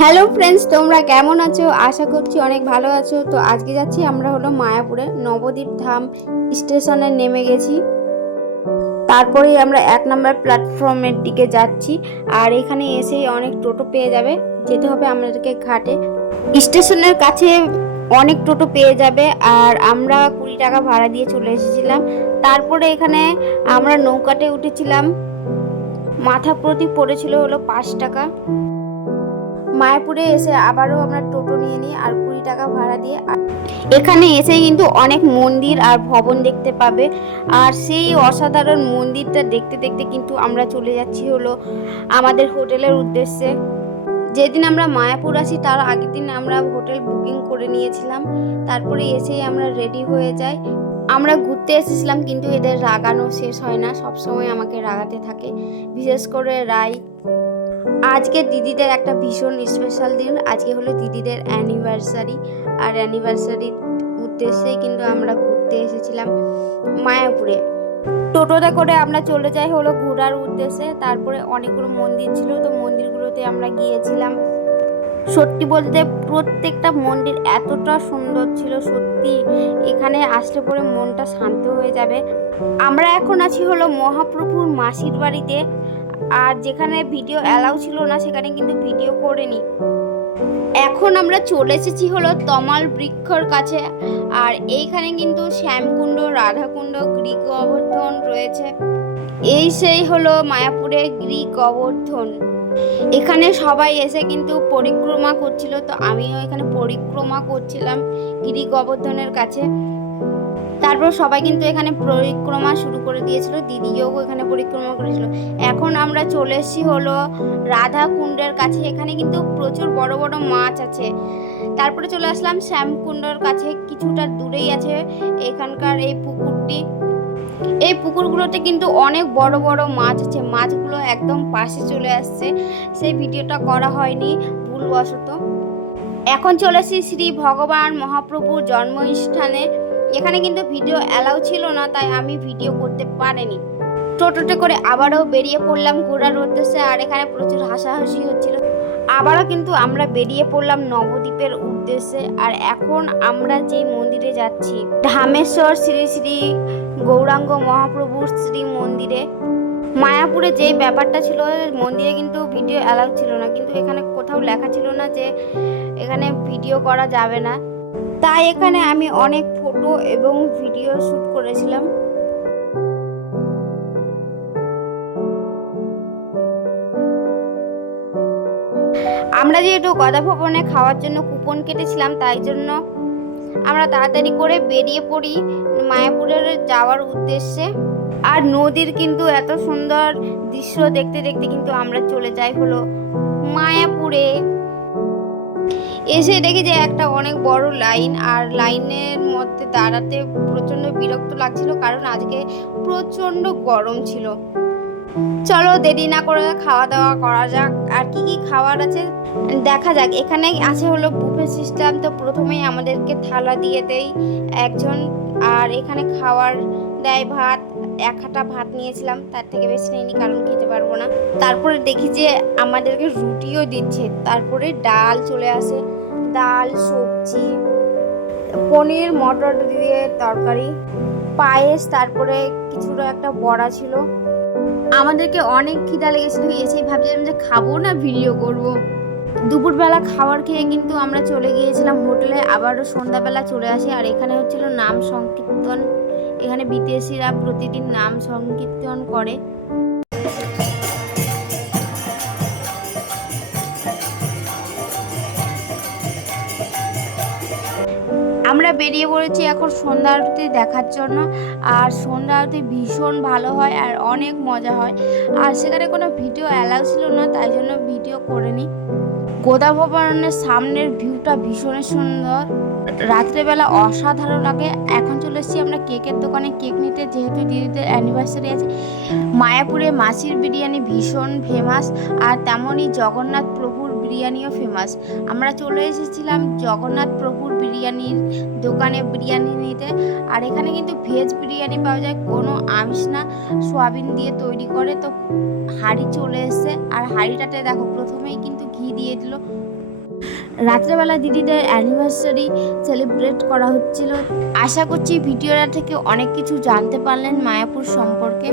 Hello friends তোমরা কেমন আছো? আশা করছি অনেক ভালো আছো। তো আজকে যাচ্ছি আমরা হলো মায়াপুরে, নবদ্বীপ ধাম স্টেশনে নেমে গেছি। তারপরেই আমরা এক নম্বর প্ল্যাটফর্মের দিকে যাচ্ছি আর এখানে এসেই অনেক টোটো পেয়ে যাবে। যেতে হবে আমাদেরকে ঘাটে। স্টেশনের কাছে অনেক টোটো পেয়ে যাবে আর আমরা কুড়ি টাকা ভাড়া দিয়ে চলে এসেছিলাম। তারপরে এখানে আমরা নৌকাতে উঠেছিলাম। মাথা প্রতি পড়েছিল হলো পাঁচ টাকা। মায়াপুরে এসে আবারও আমরা টোটো নিয়ে নিই আর কুড়ি টাকা ভাড়া দিয়ে এখানে এসে কিন্তু অনেক মন্দির আর ভবন দেখতে পাবে। আর সেই অসাধারণ মন্দিরটা দেখতে দেখতে কিন্তু আমরা চলে যাচ্ছি হলো আমাদের হোটেলের উদ্দেশ্যে। যেদিন আমরা মায়াপুর আসি, তার আগের দিন আমরা হোটেল বুকিং করে নিয়েছিলাম। তারপরে এসেই আমরা রেডি হয়ে যাই। আমরা ঘুরতে এসেছিলাম কিন্তু এদের রাগানো শেষ হয় না, সবসময় আমাকে রাগাতে থাকে। বিশেষ করে রাই আজকে দিদিদের একটা ভীষণ স্পেশাল দিন। আজকে হলো দিদিদের অ্যানিভার্সারি আর অ্যানিভার্সারির উদ্দেশ্যেই কিন্তু আমরা ঘুরতে এসেছিলাম মায়াপুরে। টোটোতে করে আমরা চলে যাই হলো ঘোরার উদ্দেশ্যে। তারপরে অনেকগুলো মন্দির ছিল, তো মন্দিরগুলোতে আমরা গিয়েছিলাম। সত্যি বলতে প্রত্যেকটা মন্দির এতটা সুন্দর ছিল, সত্যি এখানে আসলে পরে মনটা শান্ত হয়ে যাবে। আমরা এখন আছি হলো মহাপ্রভুর মাসির বাড়িতে। আর যেখানে ভিডিও অ্যালাউ ছিল না, সেখানে কিন্তু ভিডিও করিনি। এখন আমরা চলে এসেছি হলো তমাল বৃক্ষর কাছে, আর এইখানে কিন্তু শ্যামকুণ্ড, রাধাকুণ্ড, গ্রিক গোবর্ধন রয়েছে। এই সেই হলো মায়াপুরের গ্রিক গোবর্ধন। এখানে সবাই এসে কিন্তু পরিক্রমা করছিল, তো আমিও এখানে পরিক্রমা করছিলাম গিরি গোবর্ধনের কাছে। তারপর সবাই কিন্তু এখানে পরিক্রমা শুরু করে দিয়েছিল, দিদিও এখানে পরিক্রমা করেছিল। এখন আমরা চলে এসেছি হলো রাধা কুণ্ডের কাছে, এখানে কিন্তু প্রচুর বড় বড় মাছ আছে। তারপরে চলে আসলাম শ্যামকুণ্ডর কাছে, কিছুটা দূরেই আছে এখানকার এই পুকুরটি। এই পুকুরগুলোতে কিন্তু অনেক বড় বড় মাছ আছে, মাছগুলো একদম পাশে চলে আসছে। সেই ভিডিওটা করা হয়নি, ভুলবশত। এখন চলে এসেছি শ্রী ভগবান মহাপ্রভুর জন্মস্থানে। এখানে কিন্তু ভিডিও অ্যালাউ ছিল না, তাই আমি ভিডিও করতে পারিনি। টোটোতে করে আবারও বেরিয়ে পড়লাম ঘোরার উদ্দেশ্যে, আর এখানে প্রচুর হাসাহাসি হচ্ছিল। আবারও কিন্তু আমরা বেরিয়ে পড়লাম নবদ্বীপের উদ্দেশ্যে, আর এখন আমরা যেই মন্দিরে যাচ্ছি, ধামেশ্বর শ্রী শ্রী গৌরাঙ্গ মহাপ্রভুর শ্রী মন্দিরে। মায়াপুরে যেই ব্যাপারটা ছিল, মন্দিরে কিন্তু ভিডিও অ্যালাউ ছিল না, কিন্তু এখানে কোথাও লেখা ছিল না যে এখানে ভিডিও করা যাবে না। তাই এখানে আমি অনেক ফটো এবং ভিডিও শ্যুট করেছিলাম। আমরা যেহেতু গদা ভবনে খাওয়ার জন্য কুপন কেটেছিলাম, তাই জন্য আমরা তাড়াতাড়ি করে বেরিয়ে পড়ি মায়াপুরের যাওয়ার উদ্দেশ্যে। আর নদীর কিন্তু এত সুন্দর দৃশ্য দেখতে দেখতে কিন্তু আমরা চলে যাই হলো মায়াপুরে। এসে দেখি যে একটা অনেক বড় লাইন, আর লাইনের মধ্যে দাঁড়াতে প্রচণ্ড বিরক্ত লাগছিল কারণ আজকে প্রচণ্ড গরম ছিল। চলো দেরি না করে খাওয়া দাওয়া করা যাক, আর কি কি খাবার আছে দেখা যাক। এখানে আছে হলো বুফে সিস্টেম তো প্রথমেই আমাদেরকে থালা দিয়ে দেই একজন, আর এখানে খাওয়ার দেয় ভাত। এক হাঁটা ভাত নিয়েছিলাম, তার থেকে বেশি নিইনি কারণ খেতে পারব না। তারপরে দেখি যে আমাদেরকে রুটিও দিচ্ছে, তারপরে ডাল চলে আসে। ডাল, সবজি, পনির, মটর দিয়ে তরকারি, পায়েস, তারপরে কিছুটা একটা বড়া ছিল। আমাদেরকে অনেক খিদা লেগেছিল, এসেই ভাবছিলাম যে খাব না, ভিডিও করব। দুপুরবেলা খাবার খেয়ে কিন্তু আমরা চলে গিয়েছিলাম হোটেলে, আবারও সন্ধ্যাবেলা চলে আসি, আর এখানে হচ্ছিল নাম সংকীর্তন। এখানে বিদেশিরা প্রতিদিন নাম সংকীর্তন করে। আমরা বেরিয়ে পড়েছি এখন সন্ধ্যা আরতি দেখার জন্য। আর সন্ধ্যা আরতি ভীষণ ভালো হয় আর অনেক মজা হয়। আর সেখানে কোনো ভিডিও অ্যালাউ ছিল না, তাই জন্য ভিডিও করিনি। গোদা ভবনের সামনের ভিউটা ভীষণই সুন্দর। রাত্রেবেলা অসাধারণ লাগে। এখন চলে এসেছি আমরা কেকের দোকানে। কেক নিতে যেহেতু দিদিদের অ্যানিভার্সারি আছে, মায়াপুরে মাসির বিরিয়ানি ভীষণ ফেমাস আর তেমনই জগন্নাথ প্রভুর বিরিয়ানিও ফেমাস আমরা চলে এসেছিলাম জগন্নাথ প্রভুর বিরিয়ানির দোকানে বিরিয়ানি নিতে। আর এখানে কিন্তু ভেজ বিরিয়ানি পাওয়া যায়, কোনো আমিষ না। সোয়াবিন দিয়ে তৈরি করে তো হাঁড়ি চলে এসছে। আর হাঁড়িটাতে দেখো, প্রথমেই কিন্তু ঘি দিয়ে দিল। রাত্রেবেলা দিদিদের অ্যানিভার্সারি সেলিব্রেট করা হচ্ছিল। আশা করছি ভিডিওটা থেকে অনেক কিছু জানতে পারলেন মায়াপুর সম্পর্কে।